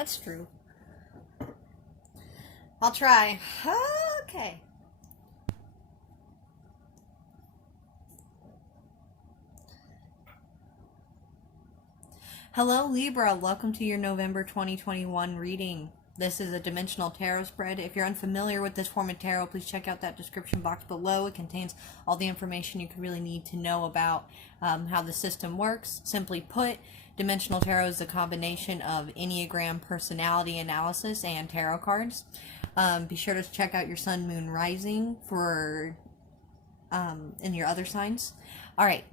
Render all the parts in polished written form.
That's true. I'll try. Okay. Hello Libra, welcome to your November 2021 reading. This is a dimensional tarot spread. If you're unfamiliar with this form of tarot, please check out that description box below. It contains all the information you could really need to know about how the system works. Simply put, dimensional tarot is a combination of ENNEAGRAM personality analysis and tarot cards. Be sure to check out your sun, moon, rising for in your other signs. All right.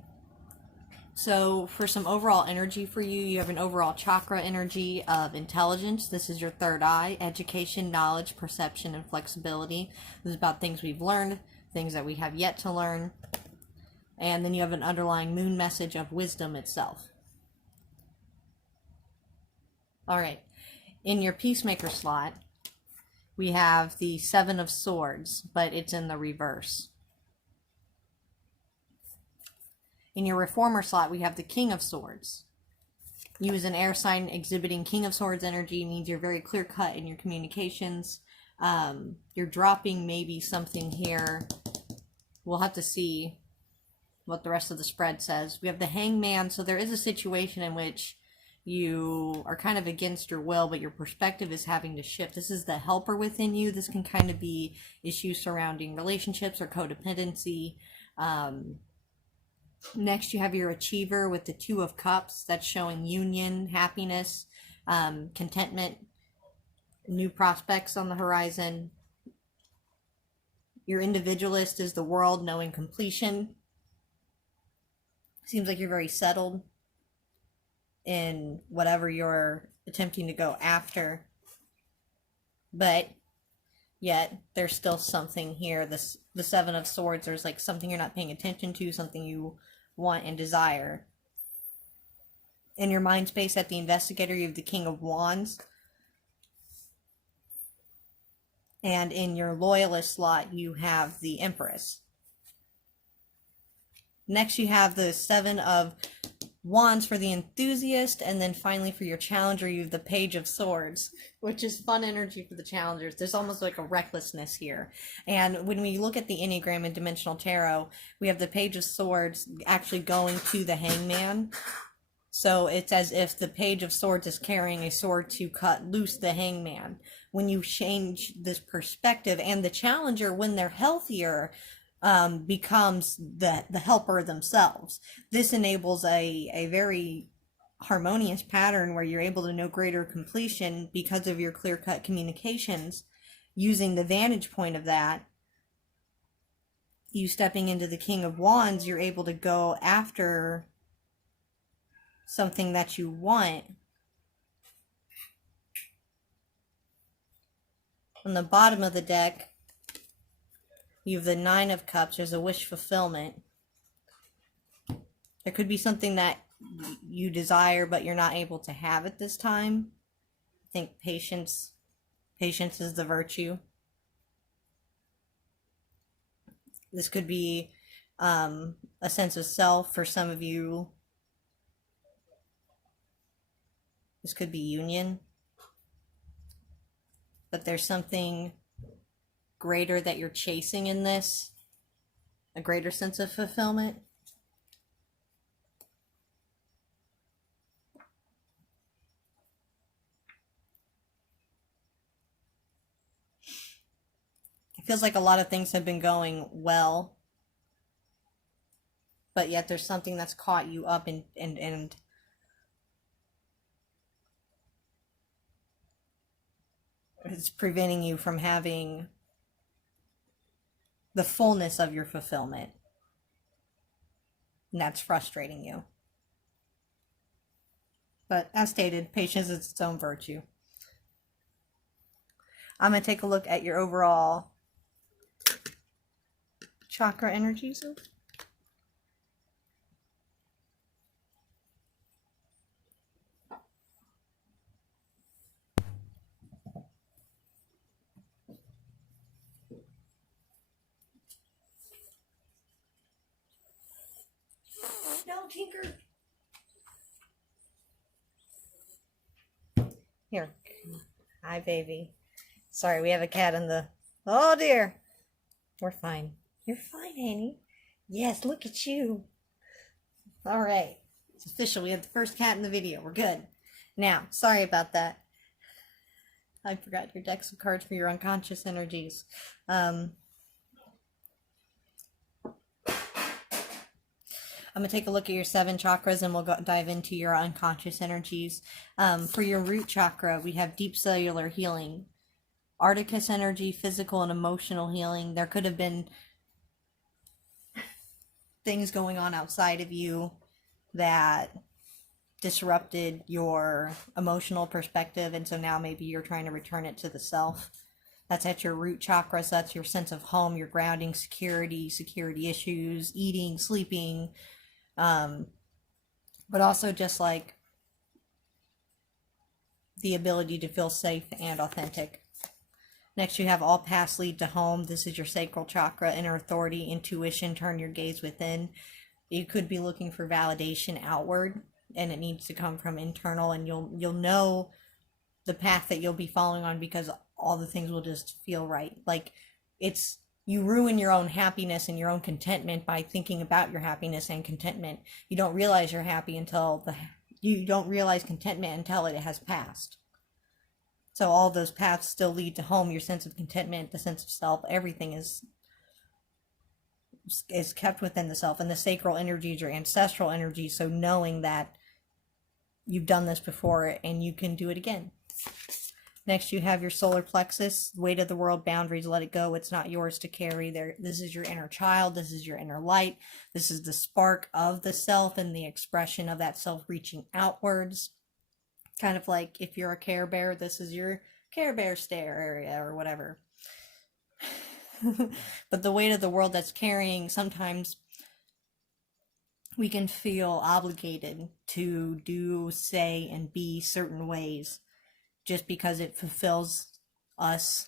So for some overall energy for you, you have an overall chakra energy of intelligence. This is your third eye, education, knowledge, perception, and flexibility. This is about things we've learned, things that we have yet to learn. And then you have an underlying moon message of wisdom itself. All right. In your peacemaker slot, we have the Seven of Swords, but it's in the reverse. In your reformer slot, we have the King of Swords. You as an air sign exhibiting King of Swords energy means you're very clear-cut in your communications. You're dropping maybe something here. We'll have to see what the rest of the spread says. We have the Hangman, so there is a situation in which you are kind of against your will, but your perspective is having to shift. This is the helper within you. This can kind of be issues surrounding relationships or codependency. Next, you have your achiever with the Two of Cups. That's showing union, happiness, contentment, new prospects on the horizon. Your individualist is the world, knowing completion. Seems like you're very settled in whatever you're attempting to go after. But yet, there's still something here. The Seven of Swords, there's like something you're not paying attention to, something you want and desire. In your mind space at the investigator, you have the King of Wands. And in your loyalist slot, you have the Empress. Next, you have the Seven of Wands for the enthusiast, and then finally for your challenger, you have the Page of Swords, which is fun energy for the challengers. There's almost like a recklessness here. And when we look at the Enneagram and Dimensional Tarot, we have the Page of Swords actually going to the Hangman. So it's as if the Page of Swords is carrying a sword to cut loose the Hangman. When you change this perspective, and the challenger, when they're healthier, becomes the helper themselves. This enables a very harmonious pattern where you're able to know greater completion because of your clear-cut communications. Using the vantage point of that, you stepping into the King of Wands, you're able to go after something that you want. On the bottom of the deck, you have the Nine of Cups. There's a wish fulfillment. There could be something that you desire but you're not able to have at this time. I think patience is the virtue. This could be a sense of self for some of you. This could be union. But there's something greater that you're chasing in this, a greater sense of fulfillment. It feels like a lot of things have been going well, but yet there's something that's caught you up and it's preventing you from having the fullness of your fulfillment. And that's frustrating you. But as stated, patience is its own virtue. I'm going to take a look at your overall chakra energies. No, Tinker. Here. Hi, baby. Sorry, we have a cat in the... Oh, dear. We're fine. You're fine, Annie. Yes, look at you. All right. It's official. We have the first cat in the video. We're good. Now, sorry about that. I forgot your decks of cards for your unconscious energies. I'm going to take a look at your 7 chakras and we'll dive into your unconscious energies. For your root chakra, we have deep cellular healing, Arcticus energy, physical and emotional healing. There could have been things going on outside of you that disrupted your emotional perspective, and so now maybe you're trying to return it to the self. That's at your root chakra, so that's your sense of home, your grounding, security issues, eating, sleeping, but also just like the ability to feel safe and authentic. Next, you have all paths lead to home. This is your sacral chakra, inner authority, intuition, turn your gaze within. You could be looking for validation outward, and it needs to come from internal, and you'll know the path that you'll be following on because all the things will just feel right. Like you ruin your own happiness and your own contentment by thinking about your happiness and contentment. You don't realize you're happy you don't realize contentment until it has passed. So all those paths still lead to home, your sense of contentment, the sense of self, everything is kept within the self. And the sacral energies are ancestral energies, so knowing that you've done this before and you can do it again. Next, you have your solar plexus, weight of the world, boundaries, let it go. It's not yours to carry. This is your inner child. This is your inner light. This is the spark of the self and the expression of that self reaching outwards. Kind of like if you're a Care Bear, this is your Care Bear stare area or whatever. But the weight of the world that's carrying, sometimes we can feel obligated to do, say, and be certain ways just because it fulfills us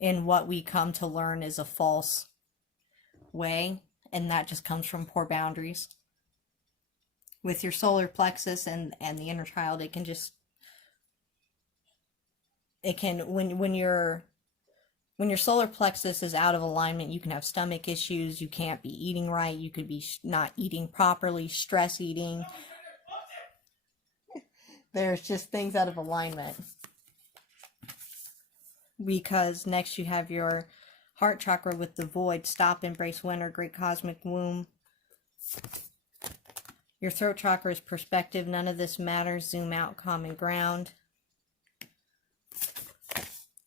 in what we come to learn is a false way, and that just comes from poor boundaries. With your solar plexus and the inner child, when your solar plexus is out of alignment, you can have stomach issues, you can't be eating right, you could be not eating properly, stress eating. There's just things out of alignment. Because next you have your heart chakra with the void, stop, embrace winter, great cosmic womb. Your throat chakra is perspective, none of this matters, zoom out, common ground.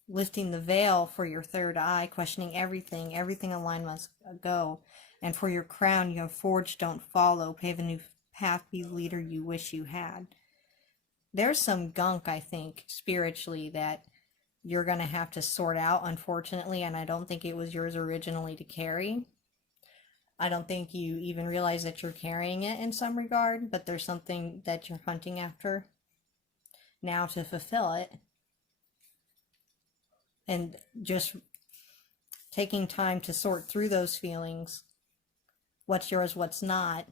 Lifting the veil for your third eye, questioning everything aligned must go. And for your crown, you have forge, don't follow, pave a new path, be the leader you wish you had. There's some gunk, I think, spiritually that you're going to have to sort out, unfortunately, and I don't think it was yours originally to carry. I don't think you even realize that you're carrying it in some regard, but there's something that you're hunting after now to fulfill it. And just taking time to sort through those feelings, what's yours, what's not,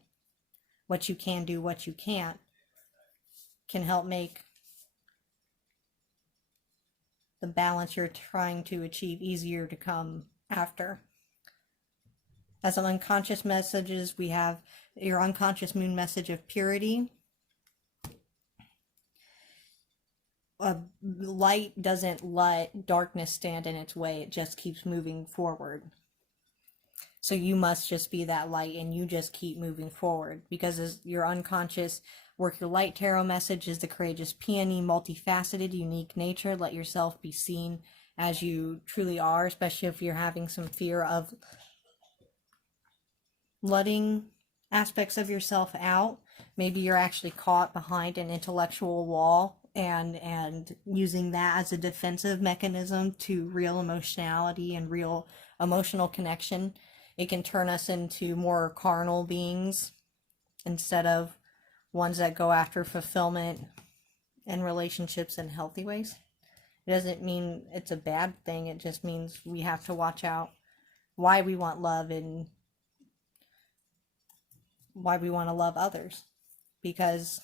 what you can do, what you can't, can help make the balance you're trying to achieve easier to come after. As some unconscious messages, we have your unconscious moon message of purity. Light doesn't let darkness stand in its way. It just keeps moving forward. So you must just be that light and you just keep moving forward, because as your unconscious work your light tarot message is the courageous peony, multifaceted, unique nature. Let yourself be seen as you truly are, especially if you're having some fear of letting aspects of yourself out. Maybe you're actually caught behind an intellectual wall and using that as a defensive mechanism to real emotionality and real emotional connection. It can turn us into more carnal beings instead of ones that go after fulfillment and relationships in healthy ways. It doesn't mean it's a bad thing. It just means we have to watch out why we want love and why we want to love others. Because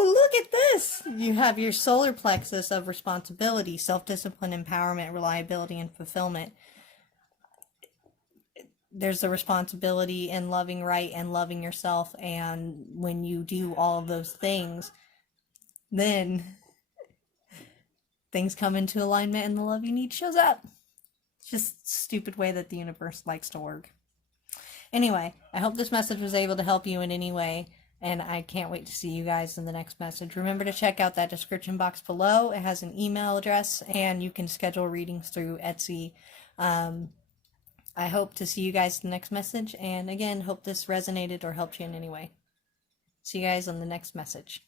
oh, look at this! You have your solar plexus of responsibility, self-discipline, empowerment, reliability, and fulfillment. There's the responsibility in loving right and loving yourself, and when you do all of those things, then things come into alignment and the love you need shows up. It's just a stupid way that the universe likes to work. Anyway, I hope this message was able to help you in any way, and I can't wait to see you guys in the next message. Remember to check out that description box below. It has an email address, and you can schedule readings through Etsy. I hope to see you guys in the next message, and again, hope this resonated or helped you in any way. See you guys on the next message.